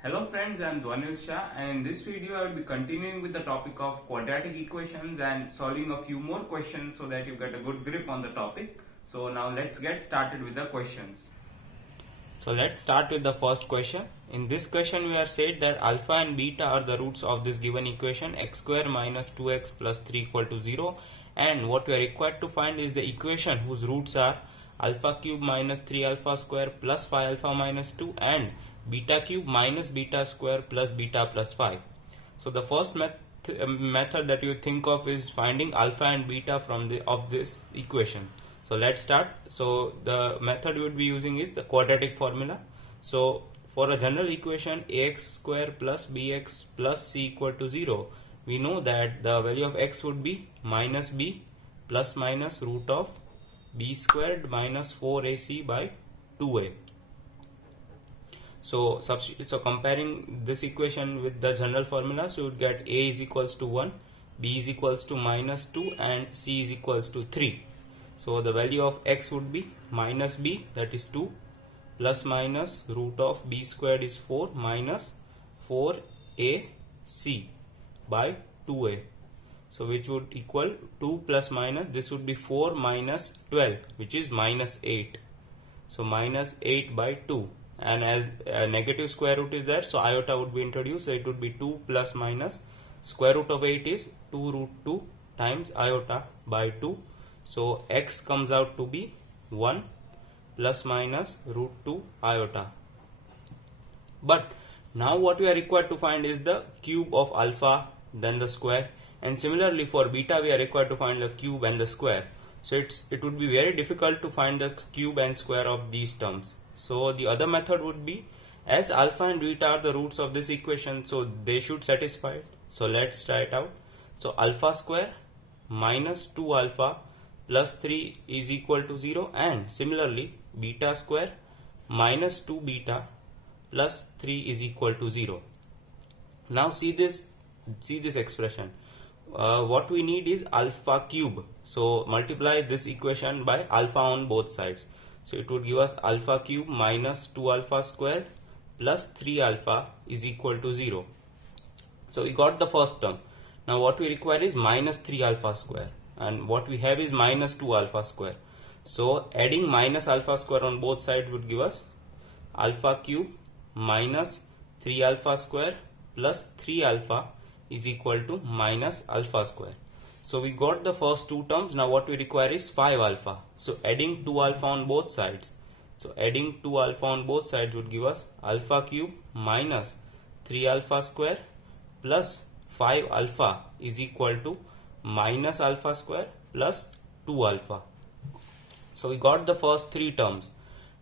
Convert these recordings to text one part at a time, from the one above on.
Hello friends, I am Dwanil Shah, and in this video I will be continuing with the topic of quadratic equations and solving a few more questions so that you get a good grip on the topic. So now let's get started with the questions. So let's start with the first question. In this question we are said that alpha and beta are the roots of this given equation, x square minus 2x plus 3 equal to 0, and what we are required to find is the equation whose roots are alpha cube minus 3 alpha square plus 5 alpha minus 2 and beta cube minus beta square plus beta plus 5. So the first method that you think of is finding alpha and beta from of this equation. So let's start. So the method we would be using is the quadratic formula. So for a general equation ax square plus bx plus c equal to 0, we know that the value of x would be minus b plus minus root of b squared minus 4ac by 2a. So comparing this equation with the general formula, so you would get a is equals to 1, b is equals to minus 2 and c is equals to 3. So the value of x would be minus b, that is 2, plus minus root of b squared is 4 minus 4ac by 2a. So which would equal 2 plus minus, this would be 4 minus 12, which is minus 8. So minus 8 by 2. And as a negative square root is there, so iota would be introduced. So it would be 2 plus minus square root of 8 is 2 root 2 times iota by 2. So x comes out to be 1 plus minus root 2 iota. But now what we are required to find is the cube of alpha, then the square, and similarly for beta we are required to find the cube and the square. So it would be very difficult to find the cube and square of these terms. So the other method would be, as alpha and beta are the roots of this equation, so they should satisfy it. So let's try it out. So alpha square minus 2 alpha plus 3 is equal to 0, and similarly beta square minus 2 beta plus 3 is equal to 0. Now see this expression. What we need is alpha cube. So multiply this equation by alpha on both sides. So it would give us alpha cube minus 2 alpha squared plus 3 alpha is equal to 0. So we got the first term. Now what we require is minus 3 alpha square, and what we have is minus 2 alpha square. So adding minus alpha square on both sides would give us alpha cube minus 3 alpha square plus 3 alpha is equal to minus alpha square. So we got the first two terms. Now what we require is 5 alpha. So adding 2 alpha on both sides. So adding 2 alpha on both sides would give us alpha cube minus 3 alpha square plus 5 alpha is equal to minus alpha square plus 2 alpha. So we got the first three terms.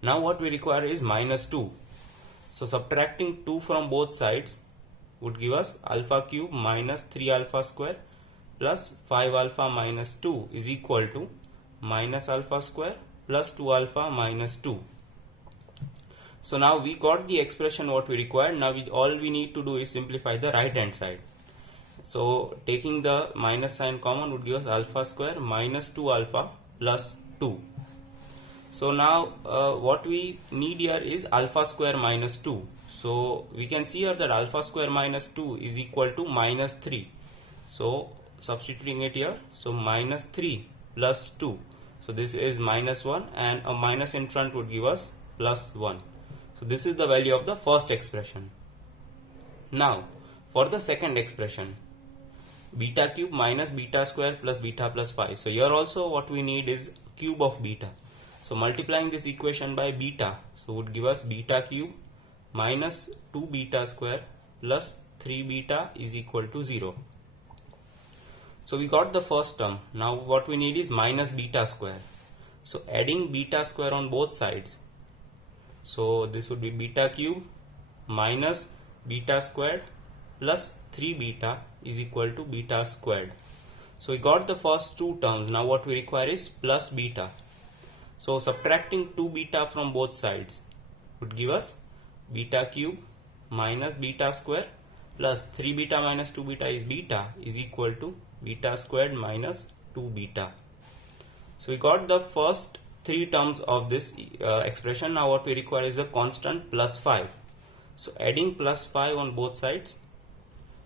Now what we require is minus 2. So subtracting 2 from both sides would give us alpha cube minus 3 alpha square plus 5 alpha minus 2 is equal to minus alpha square plus 2 alpha minus 2. So now we got the expression what we require. Now all we need to do is simplify the right hand side. So taking the minus sign common would give us alpha square minus 2 alpha plus 2. So now what we need here is alpha square minus 2. So we can see here that alpha square minus 2 is equal to minus 3. So substituting it here, so minus 3 plus 2. So this is minus 1, and a minus in front would give us plus 1. So this is the value of the first expression. Now for the second expression, beta cube minus beta square plus beta plus 5. So here also what we need is cube of beta. So multiplying this equation by beta, so would give us beta cube minus 2 beta square plus 3 beta is equal to 0. So we got the first term. Now what we need is minus beta square. So adding beta square on both sides. So this would be beta cube minus beta squared plus 3 beta is equal to beta squared. So we got the first two terms. Now what we require is plus beta. So subtracting 2 beta from both sides would give us beta cube minus beta square plus 3 beta minus 2 beta is beta is equal to beta squared minus 2 beta. So we got the first three terms of this expression. Now what we require is the constant plus 5. So adding plus 5 on both sides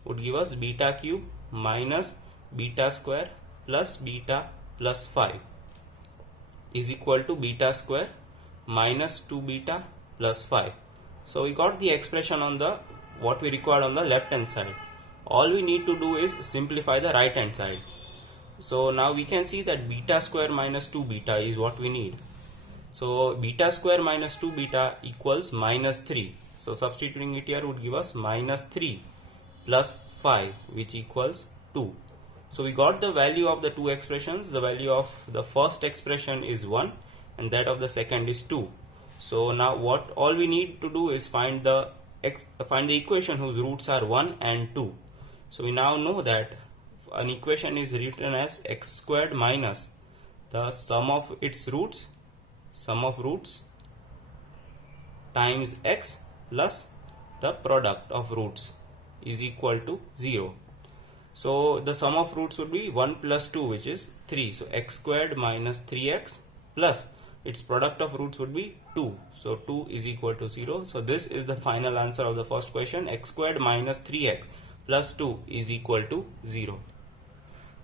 would give us beta cube minus beta square plus beta plus 5 is equal to beta square minus 2 beta plus 5. So we got the expression on the what we required on the left hand side. All we need to do is simplify the right hand side. So now we can see that beta square minus 2 beta is what we need. So beta square minus 2 beta equals minus 3. So substituting it here would give us minus 3 plus 5, which equals 2. So we got the value of the two expressions. The value of the first expression is 1 and that of the second is 2. So now what all we need to do is find the equation whose roots are 1 and 2. So we now know that an equation is written as x squared minus the sum of its roots, times x plus the product of roots is equal to 0. So the sum of roots would be 1 plus 2, which is 3. So x squared minus 3x plus its product of roots would be 2. So 2 is equal to 0. So this is the final answer of the first question. X squared minus 3x plus 2 is equal to 0.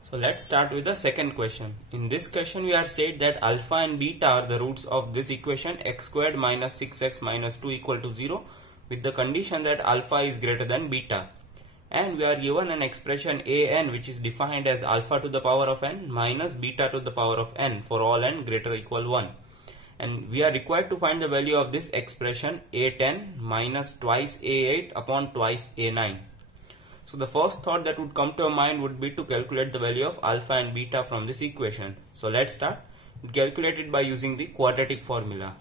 So let's start with the second question. In this question we are said that alpha and beta are the roots of this equation x squared minus 6x minus 2 equal to 0 with the condition that alpha is greater than beta. And we are given an expression an which is defined as alpha to the power of n minus beta to the power of n for all n greater or equal 1. And we are required to find the value of this expression a10 minus twice a8 upon twice a9. So the first thought that would come to our mind would be to calculate the value of alpha and beta from this equation. So let's start. Calculate it by using the quadratic formula.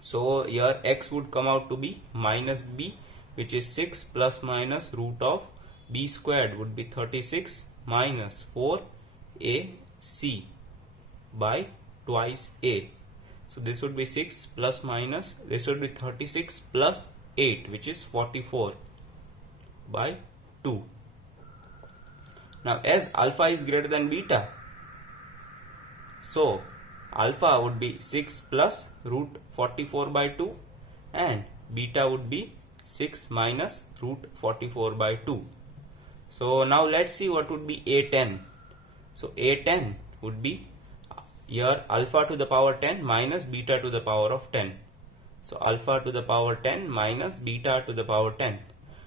So here x would come out to be minus b, which is 6 plus minus root of b squared would be 36 minus 4ac by twice a. So this would be 6 plus minus, this would be 36 plus 8, which is 44 by 2. Now as alpha is greater than beta, so alpha would be 6 plus root 44 by 2 and beta would be 6 minus root 44 by 2. So now let's see what would be a10. So a10 would be here alpha to the power 10 minus beta to the power of 10. So alpha to the power 10 minus beta to the power 10.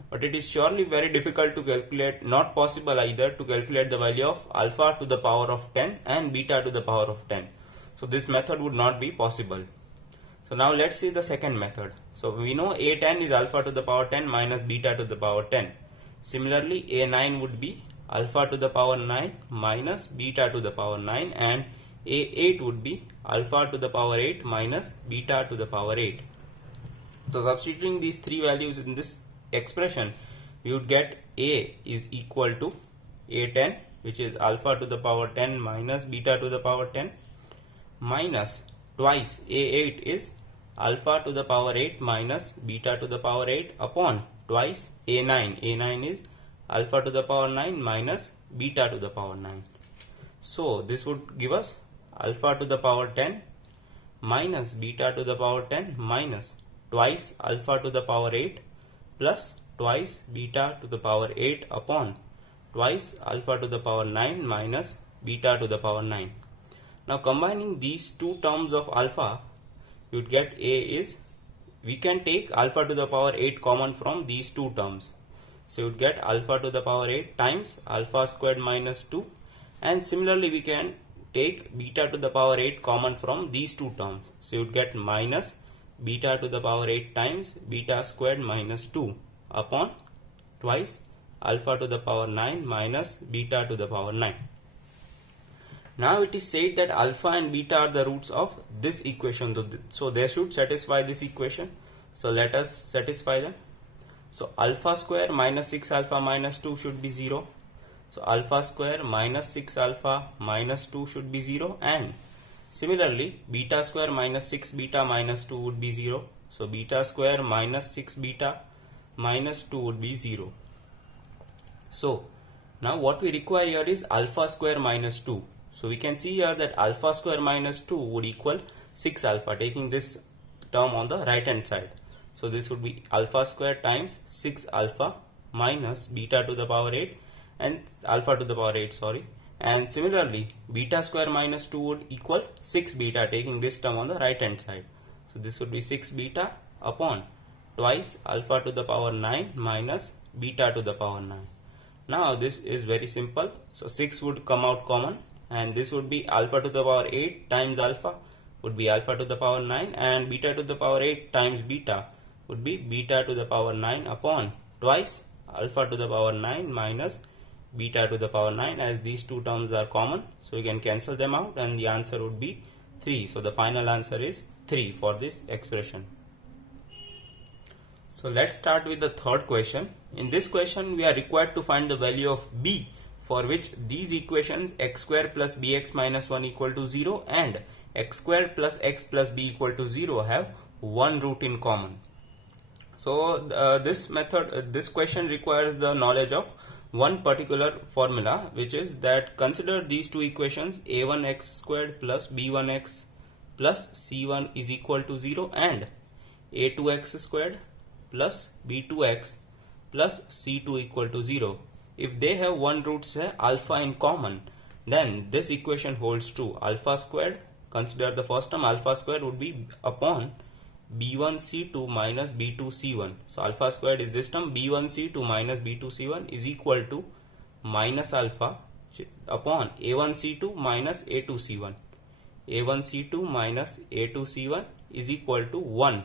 But it is surely very difficult to calculate, not possible either, to calculate the value of alpha to the power of 10 and beta to the power of 10. So this method would not be possible. So now let's see the second method. So we know a10 is alpha to the power 10 minus beta to the power 10. Similarly a9 would be alpha to the power 9 minus beta to the power 9, and a8 would be alpha to the power 8 minus beta to the power 8. So substituting these three values in this expression, we would get a is equal to a10, which is alpha to the power 10 minus beta to the power 10, minus twice a8 is alpha to the power 8 minus beta to the power 8 upon twice a9. a9 is alpha to the power 9 minus beta to the power 9. So this would give us alpha to the power 10 minus beta to the power 10 minus twice alpha to the power 8 plus twice beta to the power 8 upon twice alpha to the power 9 minus beta to the power 9. Now combining these two terms of alpha, you would get a is, we can take alpha to the power 8 common from these two terms. So you would get alpha to the power 8 times alpha squared minus 2, and similarly we can take beta to the power 8 common from these two terms. So you would get minus beta to the power 8 times beta squared minus 2 upon twice alpha to the power 9 minus beta to the power 9. Now it is said that alpha and beta are the roots of this equation, so they should satisfy this equation. So let us satisfy them. So alpha square minus 6 alpha minus 2 should be 0. So alpha square minus 6 alpha minus 2 should be 0, and similarly beta square minus 6 beta minus 2 would be 0. So beta square minus 6 beta minus 2 would be 0. So now what we require here is alpha square minus 2. So we can see here that alpha square minus 2 would equal 6 alpha, taking this term on the right hand side. So this would be alpha square times 6 alpha minus beta to the power 8 and alpha to the power 8, sorry. And similarly, beta square minus 2 would equal 6 beta, taking this term on the right hand side. So this would be 6 beta upon twice alpha to the power 9 minus beta to the power 9. Now this is very simple. So 6 would come out common, and this would be alpha to the power 8 times alpha would be alpha to the power 9, and beta to the power 8 times beta would be beta to the power 9 upon twice alpha to the power 9 minus beta to the power 9, as these two terms are common. So you can cancel them out and the answer would be 3. So the final answer is 3 for this expression. So let's start with the third question. In this question we are required to find the value of b, for which these equations x square plus bx minus 1 equal to 0 and x square plus x plus b equal to 0 have one root in common. So this question requires the knowledge of one particular formula, which is that consider these two equations a1x squared plus b1x plus c1 is equal to 0 and a2x squared plus b2x plus c2 equal to 0. If they have one root, say alpha, in common, then this equation holds true. Alpha squared, consider the first term, alpha squared would be upon b1c2 minus b2c1. So alpha squared is this term, b1c2 minus b2c1 is equal to minus alpha upon a1c2 minus a2c1. a1c2 minus a2c1 is equal to 1.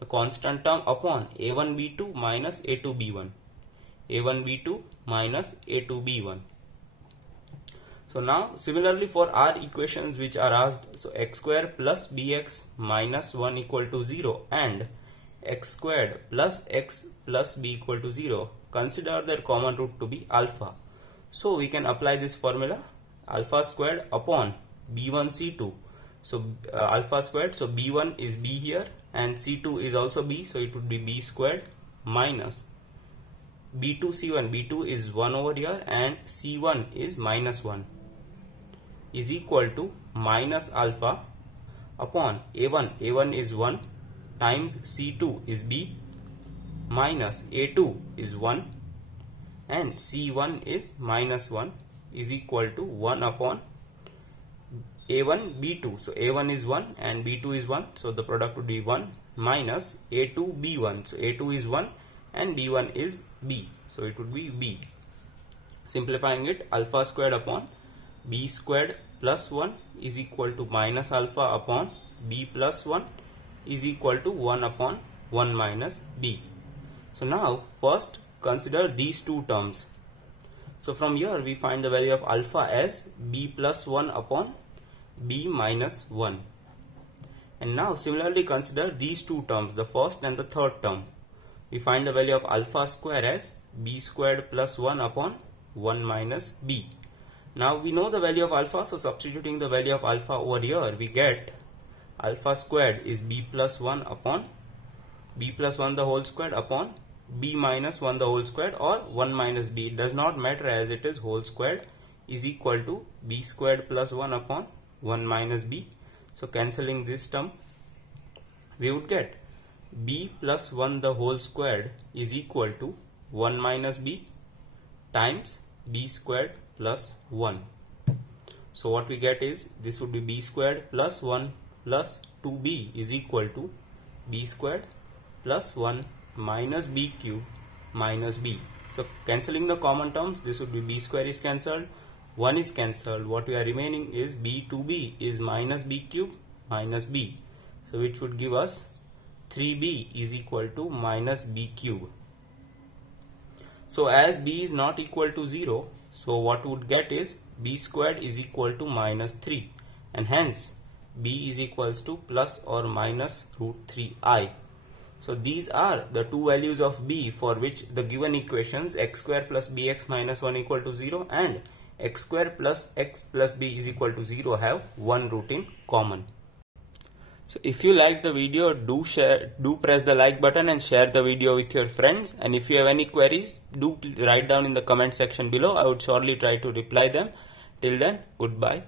The constant term upon a1b2 minus a2b1. a1b2 minus a2b1. So now similarly for our equations which are asked, so x square plus bx minus 1 equal to 0 and x squared plus x plus b equal to 0, consider their common root to be alpha. So we can apply this formula, alpha squared upon b1c2. So alpha squared, so b1 is b here and c2 is also b, so it would be b squared minus b2 c1, b2 is 1 over here and c1 is minus 1, is equal to minus alpha upon a1 is 1 times c2 is b minus a2 is 1 and c1 is minus 1 is equal to 1 upon a1 b2. So a1 is 1 and b2 is 1, so the product would be 1 minus a2 b1. So a2 is 1 and b1 is b, so it would be b. Simplifying it, alpha squared upon b squared plus 1 is equal to minus alpha upon b plus 1 is equal to 1 upon 1 minus b. So now first consider these two terms. So from here we find the value of alpha as b plus 1 upon b minus 1. And now similarly consider these two terms, the first and the third term. We find the value of alpha square as b squared plus 1 upon 1 minus b. Now we know the value of alpha, so substituting the value of alpha over here, we get alpha squared is b plus 1 upon b plus 1 the whole squared upon b minus 1 the whole squared, or 1 minus b, it does not matter as it is whole squared, is equal to b squared plus 1 upon 1 minus b. So cancelling this term, we would get b plus 1 the whole squared is equal to 1 minus b times b squared plus 1. So what we get is, this would be b squared plus 1 plus 2b is equal to b squared plus 1 minus b cube minus b. So cancelling the common terms, this would be b square is cancelled, 1 is cancelled, what we are remaining is b to b is minus b cube minus b. So which would give us 3b is equal to minus b cube. So as b is not equal to 0, so what we would get is b squared is equal to minus 3, and hence b is equals to plus or minus root 3i. So these are the two values of b for which the given equations x square plus bx minus 1 equal to 0 and x square plus x plus b is equal to 0 have one root in common. So if you like the video, do press the like button and share the video with your friends. And if you have any queries, do write down in the comment section below. I would surely try to reply them. Till then, goodbye.